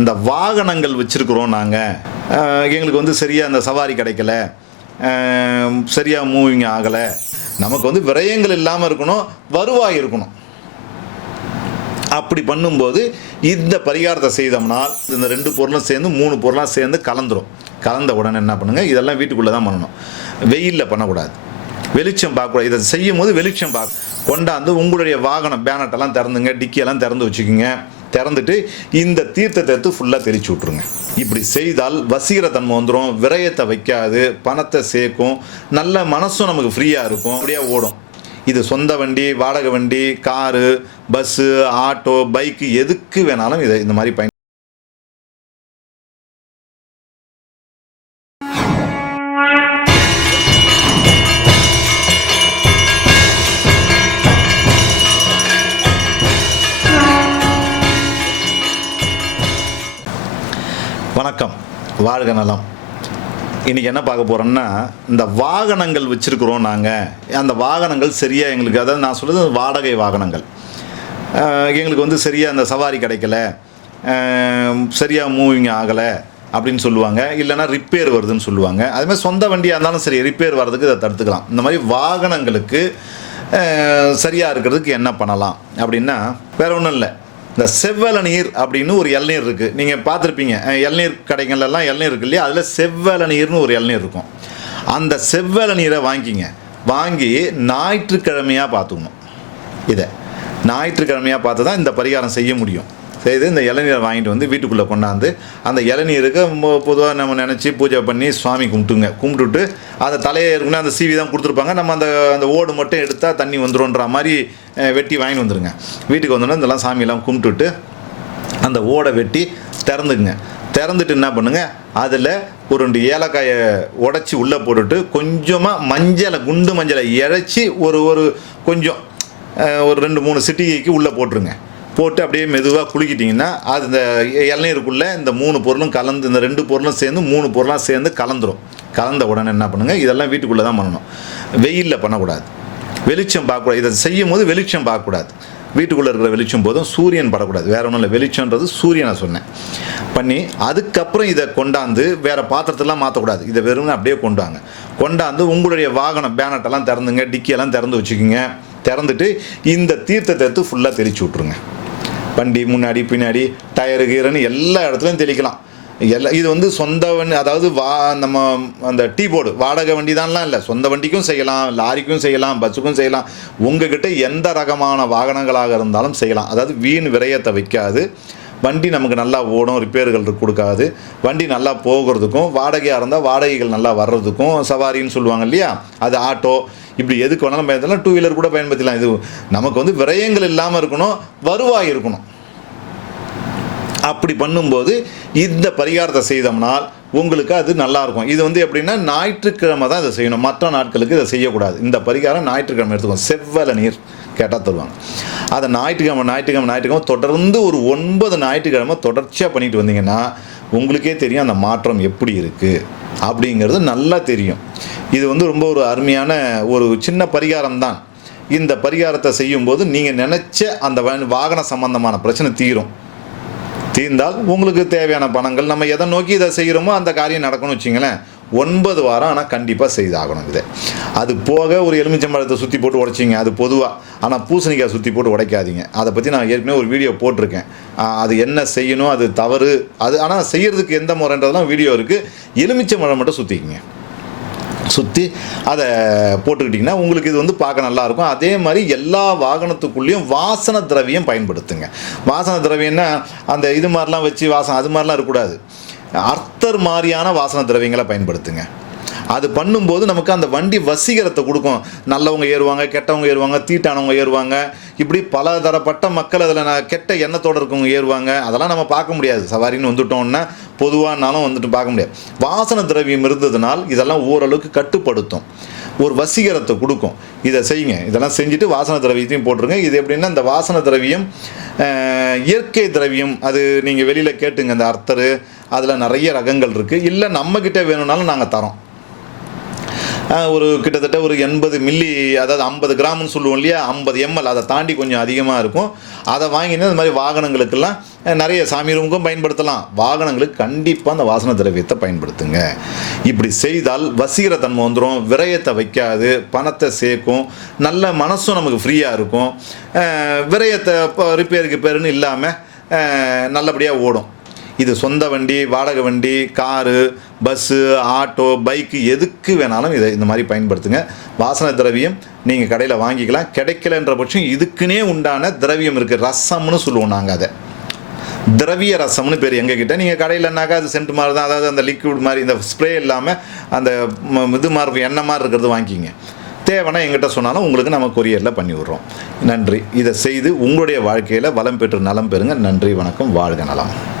இந்த வாகனங்கள் வச்சுருக்குறோம் நாங்கள் எங்களுக்கு வந்து சரியாக அந்த சவாரி கிடைக்கல. சரியாக மூவிங் ஆகலை. நமக்கு வந்து விரயங்கள் இல்லாமல் இருக்கணும் வருவாய் இருக்கணும். அப்படி பண்ணும்போது இந்த பரிகாரத்தை செய்தோம்னால் இந்த ரெண்டு பொருளும் சேர்ந்து மூணு பொருளாக சேர்ந்து கலந்துரும். கலந்த உடனே என்ன பண்ணுங்கள் இதெல்லாம் வீட்டுக்குள்ளே தான் பண்ணணும். வெயிலில் பண்ணக்கூடாது. வெளிச்சம் பார்க்கக்கூடாது. இதை செய்யும் போது வெளிச்சம் பார்க்க கொண்டாந்து உங்களுடைய வாகனம் பேனட்டெல்லாம் திறந்துங்க டிக்கியெல்லாம் திறந்து வச்சுக்கோங்க. திறந்துட்டு இந்த தீர்த்தத்தை எடுத்து ஃபுல்லாக தெளிச்சு விட்ருங்க இப்படி செய்தால் வசீகர தன்மை வந்துடும் விரயத்தை வைக்காது பணத்தை சேர்க்கும் நல்ல மனசும் நமக்கு ஃப்ரீயாக இருக்கும் அப்படியே ஓடும். இது சொந்த வண்டி வாடகை வண்டி காரு பஸ்ஸு ஆட்டோ பைக்கு எதுக்கு வேணாலும் இதை இந்த மாதிரி பயன் வணக்கம். வாழ்க நலம். இன்றைக்கி என்ன பார்க்க போகிறோம்னா இந்த வாகனங்கள் வச்சுருக்குறோம் நாங்கள் அந்த வாகனங்கள் சரியாக எங்களுக்கு அதாவது நான் சொல்கிறது வாடகை வாகனங்கள். எங்களுக்கு வந்து சரியாக அந்த சவாரி கிடைக்கல. சரியாக மூவிங் ஆகலை அப்படின்னு சொல்லுவாங்க. இல்லைன்னா ரிப்பேர் வருதுன்னு சொல்லுவாங்க. அதுமாதிரி சொந்த வண்டியாக இருந்தாலும் சரி ரிப்பேர் வர்றதுக்கு இதை தடுத்துக்கலாம். இந்த மாதிரி வாகனங்களுக்கு சரியாக இருக்கிறதுக்கு என்ன பண்ணலாம் அப்படின்னா வேற ஒன்றும் இல்லை. இந்த செவ்வளநீர் அப்படின்னு ஒரு இளநீர் இருக்குது நீங்கள் பார்த்துருப்பீங்க. இளநீர் கடைகள்லாம் இளநீர் இருக்கு இல்லையா? அதில் செவ்வளநீர்னு ஒரு இளநீர் இருக்கும். அந்த செவ்வளநீரை வாங்கிக்கிங்க. வாங்கி ஞாயிற்றுக்கிழமையாக பார்த்துக்கணும். இதை. ஞாயிற்றுக்கிழமையாக பார்த்து தான் இந்த பரிகாரம் செய்ய முடியும். செய்து இந்த இளநீரை வாங்கிட்டு வந்து வீட்டுக்குள்ளே கொண்டாந்து அந்த இளநீருக்கு பொதுவாக நம்ம நினச்சி பூஜை பண்ணி சுவாமி கும்பிட்டுங்க. கும்பிட்டுட்டு அந்த தலையை இருக்குன்னா அந்த சீவி தான் கொடுத்துருப்பாங்க. நம்ம அந்த அந்த ஓடு மட்டும் எடுத்தால் தண்ணி வந்துடும்ன்ற மாதிரி வெட்டி வாங்கிட்டு வந்துடுங்க வீட்டுக்கு வந்தோடனே இதெல்லாம் சாமியெல்லாம் கும்பிட்டுட்டு அந்த ஓடை வெட்டி திறந்துக்குங்க. திறந்துட்டு என்ன பண்ணுங்க? அதில் ஒரு ரெண்டு ஏலக்காயை உடச்சி உள்ளே போட்டுட்டு கொஞ்சமாக மஞ்சளை குண்டு மஞ்சளை இழைச்சி ஒரு ஒரு கொஞ்சம் ஒரு ரெண்டு மூணு சிட்டிகைக்கு உள்ளே போட்டுருங்க. போட்டு அப்படியே மெதுவாக குளிக்கிட்டிங்கன்னா அது இந்த இளநீருக்குள்ளே இந்த மூணு பொருளும் கலந்து இந்த ரெண்டு பொருளும் சேர்ந்து மூணு பொருளாக சேர்ந்து கலந்துரும். கலந்த உடனே என்ன பண்ணுங்கள் இதெல்லாம் வீட்டுக்குள்ளே தான் பண்ணணும். வெயிலில் பண்ணக்கூடாது. வெளிச்சம் பார்க்கக்கூடாது. இதை செய்யும் போது வெளிச்சம் பார்க்கக்கூடாது. வீட்டுக்குள்ளே இருக்கிற வெளிச்சம் போதும். சூரியன் படக்கூடாது. வேற ஒன்றும் இல்லை. வெளிச்சம்ன்றது சூரியனை சொன்னேன். பண்ணி அதுக்கப்புறம் இதை கொண்டாந்து வேறு பாத்திரத்தெல்லாம் மாற்றக்கூடாது இதை வெறும் அப்படியே கொண்டாங்க. கொண்டாந்து உங்களுடைய வாகனம் பேனட்டெல்லாம் திறந்துங்க டிக்கியெல்லாம் திறந்து வச்சுக்கோங்க. திறந்துட்டு இந்த தீர்த்தத்தை எடுத்து ஃபுல்லாக தெளிச்சு விட்ருங்க வண்டி முன்னாடி பின்னாடி டயரு கீரன்னு எல்லா இடத்துலையும் தெளிக்கலாம். எல்லா இது வந்து சொந்த வண்டி அதாவது வா நம்ம அந்த டீ போர்டு வாடகை வண்டி தான்லாம் இல்லை. சொந்த வண்டிக்கும் செய்யலாம் லாரிக்கும் செய்யலாம் பஸ்ஸுக்கும் செய்யலாம். உங்ககிட்ட எந்த ரகமான வாகனங்களாக இருந்தாலும் செய்யலாம். அதாவது வீண் விரயத்தை வைக்காது. வண்டி நமக்கு நல்லா ஓடும் ரிப்பேர்கள் கொடுக்காது. வண்டி நல்லா போகிறதுக்கும் வாடகையாக இருந்தால் வாடகைகள் நல்லா வர்றதுக்கும் சவாரின்னு சொல்லுவாங்க இல்லையா? அது ஆட்டோ இப்படி எதுக்கு வேணாலும் பயன்படுத்தலாம். டூ வீலர் கூட பயன்படுத்தலாம் இது நமக்கு வந்து விரயங்கள் இல்லாமல் இருக்கணும் வருவாய் இருக்கணும். அப்படி பண்ணும்போது இந்த பரிகாரத்தை செய்தோம்னால் உங்களுக்கு அது நல்லாயிருக்கும் இது வந்து எப்படின்னா ஞாயிற்றுக்கிழமை தான் இதை செய்யணும். மற்ற நாட்களுக்கு இதை செய்யக்கூடாது. இந்த பரிகாரம் ஞாயிற்றுக்கிழமை எடுத்துக்கோங்க. செவ்வல நீர் கேட்டால் தருவாங்க. அதை ஞாயிற்றுக்கிழமை ஞாயிற்றுக்கிழமை ஞாயிற்றுக்கிழமை தொடர்ந்து ஒரு ஒன்பது ஞாயிற்றுக்கிழமை தொடர்ச்சியாக பண்ணிட்டு வந்தீங்கன்னா உங்களுக்கே தெரியும் அந்த மாற்றம் எப்படி இருக்குது அப்படிங்கிறது நல்லா தெரியும். இது வந்து ரொம்ப ஒரு அருமையான ஒரு சின்ன பரிகாரம் தான் இந்த பரிகாரத்தை செய்யும்போது நீங்கள் நினச்ச அந்த வாகன சம்பந்தமான பிரச்சனை தீரும். தீர்ந்தால் உங்களுக்கு தேவையான பணங்கள் நம்ம எதை நோக்கி இதை செய்கிறோமோ அந்த காரியம் நடக்கணும்னு வச்சிங்களேன். ஒன்பது வாரம் ஆனால் கண்டிப்பாக செய்தாகணும் இதை. அது போக ஒரு எலுமிச்சம்பழத்தை சுற்றி போட்டு உடைச்சிங்க. அது பொதுவாக ஆனால் பூசணிக்காய் சுற்றி போட்டு உடைக்காதீங்க. அதை பற்றி நான் ஏற்கனவே ஒரு வீடியோ போட்டிருக்கேன். அது என்ன செய்யணும் அது தவறு அது ஆனால் செய்கிறதுக்கு எந்த முறைன்றதெல்லாம் வீடியோ இருக்குது எலுமிச்சம்பழம் மட்டும் சுற்றிக்கிங்க சுற்றி அதை போட்டுக்கிட்டிங்கன்னா உங்களுக்கு இது வந்து பார்க்க நல்லாயிருக்கும் அதே மாதிரி எல்லா வாகனத்துக்குள்ளேயும் வாசன திரவியம் பயன்படுத்துங்க. வாசன திரவியம்னா அந்த இது மாதிரிலாம் வச்சு வாசம் அது மாதிரிலாம் இருக்கக்கூடாது. அர்த்தர் மாதிரியான வாசன திரவியங்களை பயன்படுத்துங்க. அது பண்ணும்போது நமக்கு அந்த வண்டி வசீகரத்தை கொடுக்கும். நல்லவங்க ஏறுவாங்க கெட்டவங்க ஏறுவாங்க தீட்டானவங்க ஏறுவாங்க. இப்படி பல தரப்பட்ட மக்கள் அதில் நான் கெட்ட எண்ணத்தோடு இருக்கவங்க ஏறுவாங்க. அதெல்லாம் நம்ம பார்க்க முடியாது. சவாரின்னு வந்துட்டோம்னா பொதுவானாலும் வந்துட்டு பார்க்க முடியாது. வாசன திரவியம் இருந்ததுனால் இதெல்லாம் ஓரளவுக்கு கட்டுப்படுத்தும். ஒரு வசீகரத்தை கொடுக்கும். இதை செய்யுங்க. இதெல்லாம் செஞ்சுட்டு வாசன திரவியத்தையும் போட்டுருங்க. இது எப்படின்னா இந்த வாசன திரவியம் இயற்கை திரவியம். அது நீங்கள் வெளியில் கேட்டுங்க இந்த அர்த்தர். அதில் நிறைய ரகங்கள் இருக்குது இல்லை நம்மக்கிட்ட வேணும்னாலும் நாங்கள் தரோம். ஒரு கிட்டத்தட்ட ஒரு எண்பது மில்லி அதாவது ஐம்பது கிராம்னு சொல்லுவோம் இல்லையா? ஐம்பது எம்எல் அதை தாண்டி கொஞ்சம் அதிகமாக இருக்கும். அதை வாங்கினா இந்த மாதிரி வாகனங்களுக்கெல்லாம் நிறைய சாமி ரூமுக்கும் பயன்படுத்தலாம். வாகனங்களுக்கு கண்டிப்பாக அந்த வாசன திரவியத்தை பயன்படுத்துங்க. இப்படி செய்தால் வசீகர தன்மை வந்துடும் விரயத்தை வைக்காது பணத்தை சேர்க்கும் நல்ல மனசும் நமக்கு ஃப்ரீயாக இருக்கும். விரயத்தை இப்போ ரிப்பேருக்கு பேருன்னு இல்லாமல் நல்லபடியாக ஓடும். இது சொந்த வண்டி வாடகை வண்டி காரு பஸ்ஸு ஆட்டோ பைக்கு எதுக்கு வேணாலும் இதை இந்த மாதிரி பயன்படுத்துங்க. வாசனை திரவியம் நீங்கள் கடையில் வாங்கிக்கலாம். கிடைக்கலன்ற பட்சம் இதுக்குன்னே உண்டான திரவியம் இருக்குது ரசம்னு சொல்லுவோம் நாங்கள் அதை. திரவிய ரசம்னு பேர் எங்ககிட்ட. நீங்கள் கடையிலனாக்கா அது சென்ட் மாதிரி தான். அதாவது அந்த லிக்விட் மாதிரி இந்த ஸ்ப்ரே இல்லாமல் அந்த ம- இது மாதிரி இருக்கும், எண்ணெய் மாதிரி இருக்கிறது வாங்கிக்கிங்க. தேவைன்னா எங்கிட்ட சொன்னாலும் உங்களுக்கு நம்ம கொரியரில் பண்ணி விடுறோம். நன்றி. இதை செய்து உங்களுடைய வாழ்க்கையில் வளம் பெற்று நலம் பெறுங்க. நன்றி வணக்கம். வாழ்க நலம்.